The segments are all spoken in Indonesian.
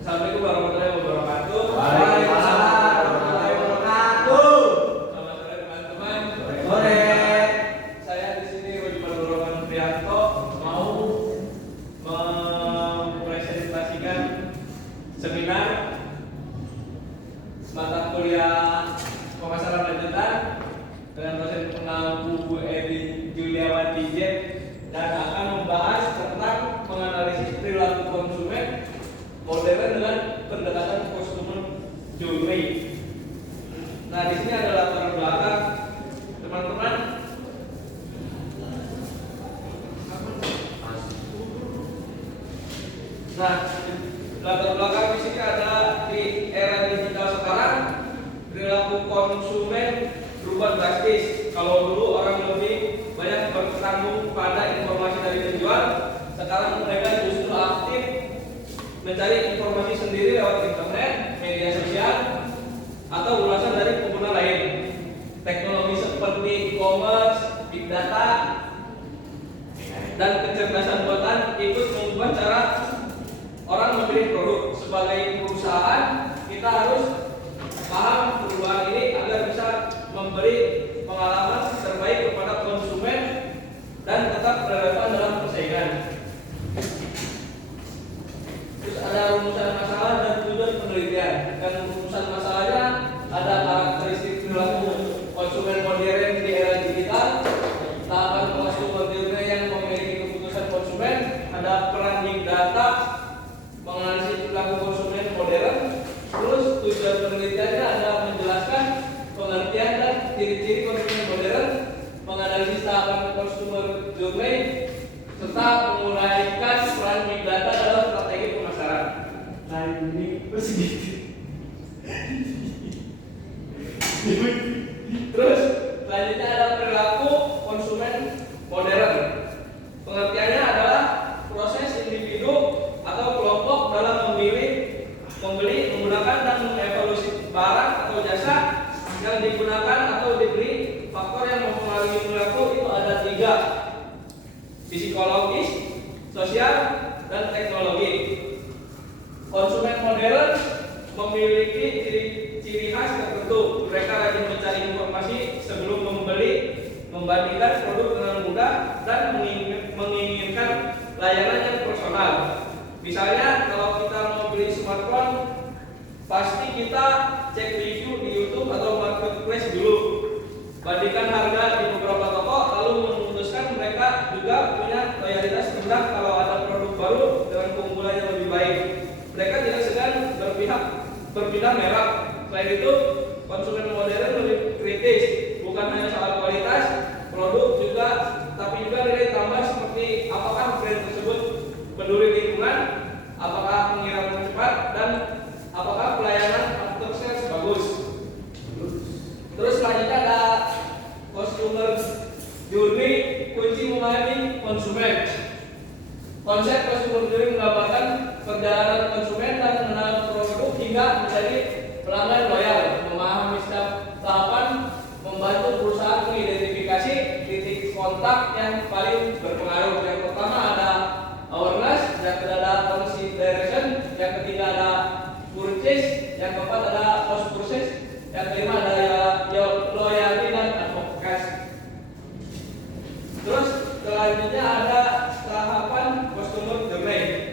Assalamualaikum warahmatullahi wabarakatuh. Waalaikumsalam warahmatullahi wabarakatuh. Selamat sore teman-teman. Sore. Saya di sini Rojman Dorongan Prianto mau mempresentasikan seminar mata kuliah pemasaran lanjutan dengan dosen pengampu Bu Edi Juliawati J, dan akan membahas tentang menganalisis perilaku konsumen modern dengan pendekatan customer journey. Nah, di sini ada latar belakang teman-teman. Nah, latar belakang di sini ada di era digital sekarang perilaku konsumen berubah drastis. Kalau dulu orang lebih banyak bertanggung pada informasi dari penjual, sekarang mereka justru aktif mencari informasi sendiri lewat internet, media sosial, atau ulasan dari pengguna lain. Teknologi seperti e-commerce, big data, dan kecerdasan buatan ikut mengubah cara orang memilih produk. Sebagai perusahaan, kita harus paham perubahan ini agar bisa memberi pengalaman terbaik kepada konsumen dan tetap relevan dalam persaingan. Terus ada rumusan masalah dan tujuan penelitian. Dan rumusan masalahnya ada karakteristik perilaku konsumen modern di era digital, tahapan konsumen modern yang memiliki keputusan konsumen, ada peran big data, menganalisis perilaku konsumen modern. Terus tujuan penelitiannya ada menjelaskan pengertian dan ciri-ciri konsumen modern, menganalisis tahapan consumer journey, serta menguraikan peran big data dalam strategi pemasaran. Nah, ini sedikit. Terus selanjutnya ada perilaku konsumen modern. Pengertiannya adalah proses individu atau kelompok dalam memilih, membeli, menggunakan dan mengevaluasi barang atau jasa yang digunakan atau dibeli. Faktor yang mempengaruhi perilaku itu ada 3: psikologis, sosial, dan teknologi. Konsumen modern memiliki ciri khas tertentu. Mereka rajin mencari informasi sebelum membeli, membandingkan produk dengan mudah, dan menginginkan layanan yang personal. Misalnya, kalau kita mau beli smartphone, pasti kita cek review di YouTube atau marketplace dulu, bandingkan harga di beberapa toko, lalu memutuskan. Mereka juga punya loyalitas rendah kalau ada produk baru dengan keunggulan yang lebih baik. Mereka tidak segan berpindah merek. Selain itu, konsumen modern lebih kritis, bukan hanya soal kualitas produk juga, tapi juga nilai tambah seperti apakah brand tersebut peduli lingkungan, apakah pengiriman cepat, dan apakah pelayanan after sales bagus. Terus selanjutnya ada customer journey, kunci memahami konsumen. Konsep customer journey menggambarkan perjalanan konsumen dan mengenal produk hingga menjadi pelanggan loyal. Memahami setiap tahapan membantu perusahaan mengidentifikasi titik kontak yang paling berpengaruh. Yang pertama ada awareness, yang kedua ada consideration, yang ketiga ada purchase, yang keempat ada post purchase, yang kelima ada loyalty dan advocacy. Terus selanjutnya ada tahapan customer journey.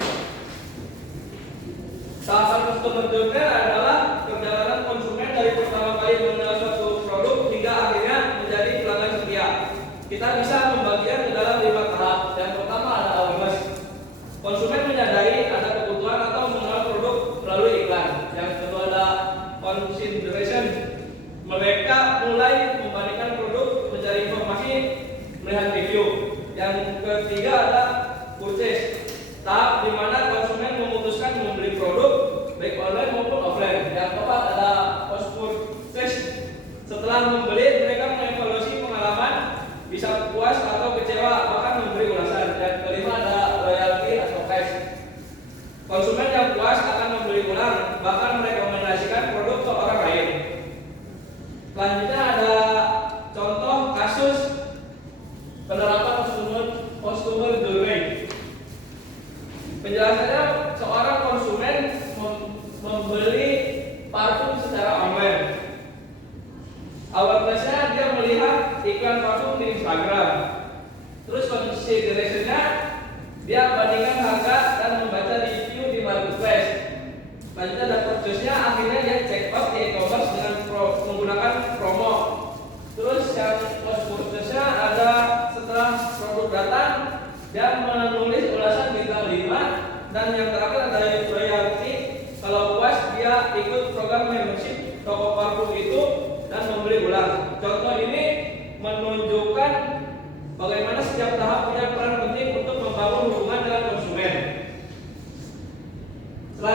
Tahapan customer journey adalah perjalanan konsumen dari pertama kali mengenal suatu produk hingga akhirnya menjadi pelanggan setia. Kita bisa membaginya ke dalam 5 tahap. Yang pertama ada awareness. Konsumen menyadari ada kebutuhan atau mengenal produk melalui iklan. Yang kedua ada consideration. Mereka mulai membandingkan produk, mencari informasi, melihat review. Yang ketiga ada purchase, tahap di mana konsumen memutuskan membeli produk baik online maupun offline. Yang keempat ada post purchase. Setelah membeli, mereka mengevaluasi pengalaman, bisa puas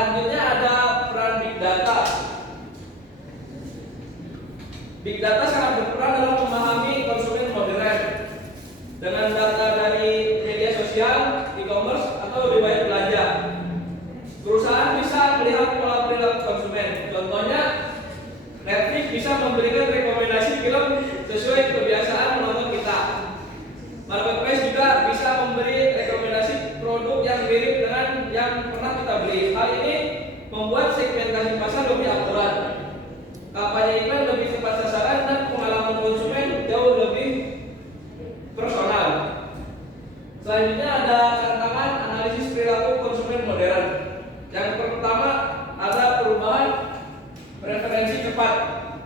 Selanjutnya ada peran big data. Big data sangat berperan dalam memahami konsumen modern. Dengan data dari media sosial, e-commerce, atau riwayat belanja, perusahaan bisa melihat pola perilaku konsumen. Contohnya, Netflix bisa memberikan rekomendasi film sesuai kebiasaan menonton kita. Marketplace juga bisa memberi rekomendasi produk yang mirip dengan yang pernah kita beli. Hal ini membuat segmentasi pasar lebih akurat. Kampanye iklan lebih tepat sasaran dan pengalaman konsumen jauh lebih personal. Selanjutnya ada tantangan analisis perilaku konsumen modern. Yang pertama ada perubahan preferensi cepat.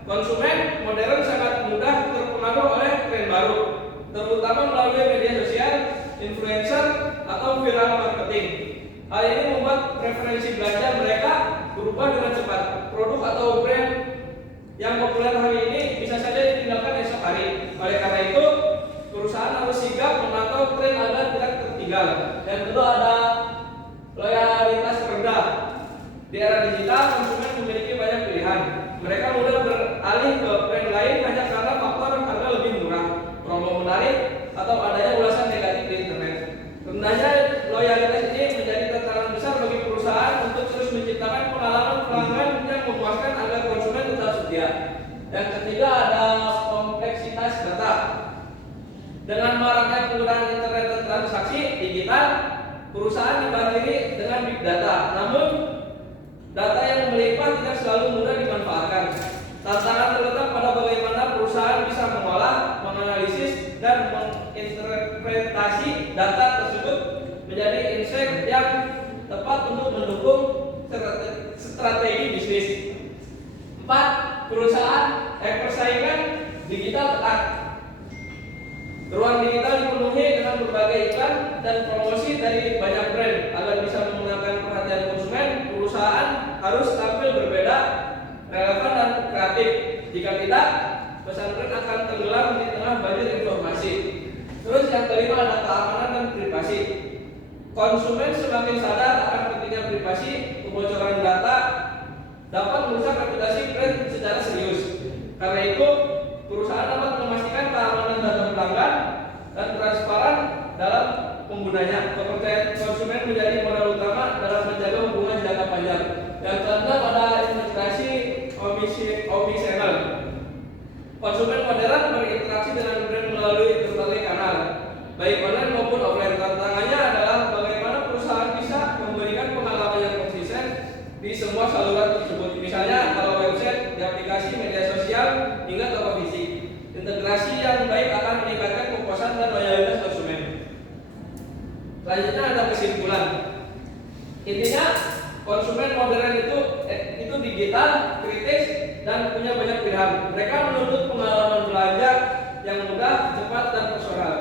Konsumen modern sangat mudah terpengaruh oleh tren baru, terutama melalui media sosial, influencer, atau viral marketing. Hal ini membuat preferensi belanja mereka berubah dengan cepat. Produk atau brand yang populer hari ini bisa saja ditinggalkan esok hari. Oleh karena itu, perusahaan harus sigap memantau tren agar tidak tertinggal. Dan tentu ada loyalitas rendah. Di era digital, konsumen memiliki banyak pilihan. Mereka mudah beralih ke brand lain hanya karena faktor harga lebih murah, promo menarik, atau adanya ulasan negatif di internet. Rendahnya loyalitas ini menjadi tantangan besar bagi perusahaan untuk terus menciptakan pengalaman pelanggan yang memuaskan agar konsumen tetap setia. Yang ketiga ada kompleksitas data. Dengan maraknya penggunaan internet dan transaksi digital, perusahaan dibanjiri dengan big data. Namun, data yang melimpah tidak selalu mudah dimanfaatkan. Tantangan terletak pada bagaimana perusahaan bisa mengolah, menganalisis, dan menginterpretasi data tersebut menjadi insight yang tepat untuk mendukung strategi bisnis. 4. Persaingan digital ketat. Ruang digital dipenuhi dengan berbagai iklan dan promosi dari banyak brand. Agar bisa memenangkan perhatian konsumen, perusahaan harus tampil berbeda, relevan, dan kreatif. Jika tidak, pesan brand akan tenggelam di tengah banjir informasi. Terus yang kelima ada keamanan dan privasi. Konsumen semakin sadar akan pentingnya privasi. Kebocoran data dapat merusak reputasi brand secara serius. Karena itu, perusahaan dapat memastikan keamanan data pelanggan dan transparan dalam penggunanya. Kepercayaan konsumen menjadi modal utama dalam menjaga hubungan jangka panjang. Yang keenam ada integrasi omnichannel. Konsumen modern berinteraksi dengan brand melalui berbagai kanal, baik online maupun offline. Tantangannya adalah bagaimana perusahaan bisa memberikan pengalaman yang konsisten di semua saluran tersebut. Misalnya kalau website, di aplikasi, media sosial, hingga toko fisik. Integrasi yang baik akan meningkatkan kepuasan dan loyalitas konsumen. Selanjutnya ada kesimpulan. Intinya konsumen modern itu digital, kritis, dan punya banyak pilihan. Mereka menuntut pengalaman belanja yang mudah, cepat, dan personal.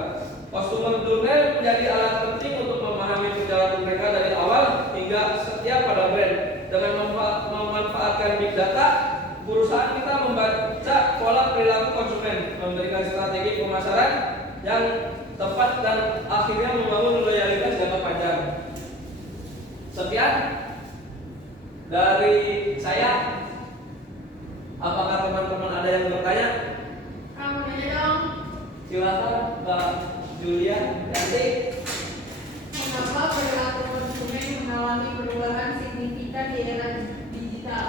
Customer journey menjadi alat penting untuk memahami perjalanan mereka dari awal hingga setia pada brand. Dengan memanfaatkan big data, perusahaan kita membaca pola perilaku konsumen, memberikan strategi pemasaran yang tepat, dan akhirnya membangun loyalitas jangka panjang. Sekian dari saya. Apakah teman-teman ada yang bertanya? Kamu nanya dong. Silakan Mbak Julia. Nanti. Mengapa perilaku konsumen mengalami perubahan signifikan di era digital?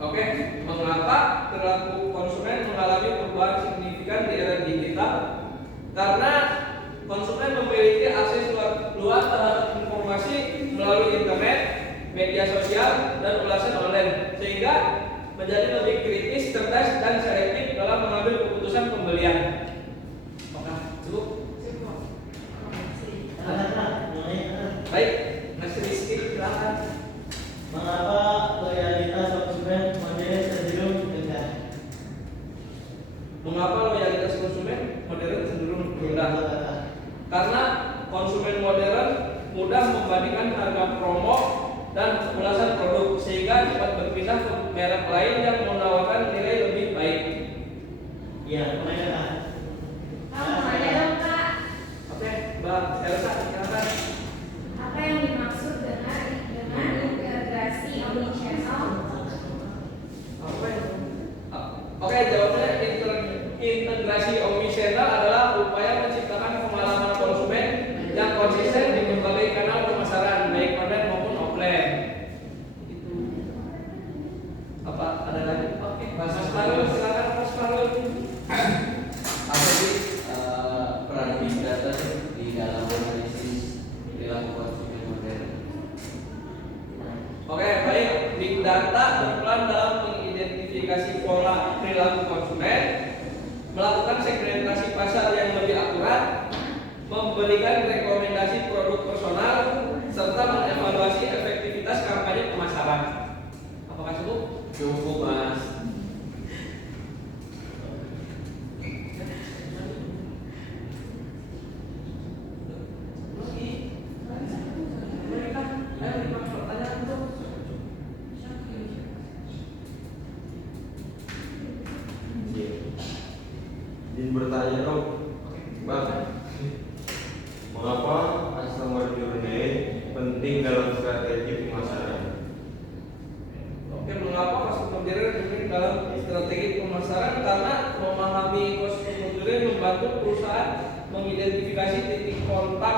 Oke, mengapa perilaku konsumen mengalami perubahan signifikan di era digital? Karena konsumen memiliki akses luas terhadap informasi melalui internet, media sosial, dan ulasan online, sehingga menjadi lebih kritis, cerdas, dan selektif dalam mengambil keputusan pembelian. Apakah cukup? Cukup. Baik, masih sedikit silakan. Mengapa loyalitas konsumen modern cenderung rendah? Mengapa loyalitas konsumen modern cenderung rendah? Karena konsumen modern mudah membandingkan harga promo dan ulasan produk, sehingga cepat berpindah ke merek lain yang menawarkan nilai lebih baik. Iya, Kak. Kamu nanya dong, Kak. Oke, Mbak Elsa, silakan. Apa yang dimaksud dengan Data berperan dalam mengidentifikasi pola perilaku konsumen, melakukan segmentasi pasar yang lebih akurat, memberikan rekomendasi produk personal, serta mengevaluasi efektivitas kampanye pemasaran. Apakah cukup? Cukup, Mas. Izin bertanya dong, Bang. Mengapa customer journey penting dalam strategi pemasaran? Oke, mengapa customer journey penting dalam strategi pemasaran? Karena memahami customer journey membantu perusahaan mengidentifikasi titik kontak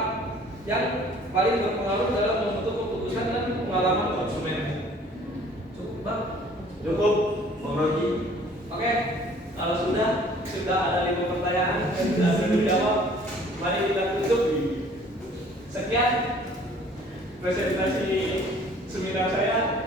yang paling berpengaruh dalam membentuk keputusan dan pengalaman konsumen. Cukup, Bang? Cukup, Bang Rogi. Oke, kalau sudah ada 5 pertanyaan yang sudah dijawab, mari kita tutup. Sekian presentasi seminar saya.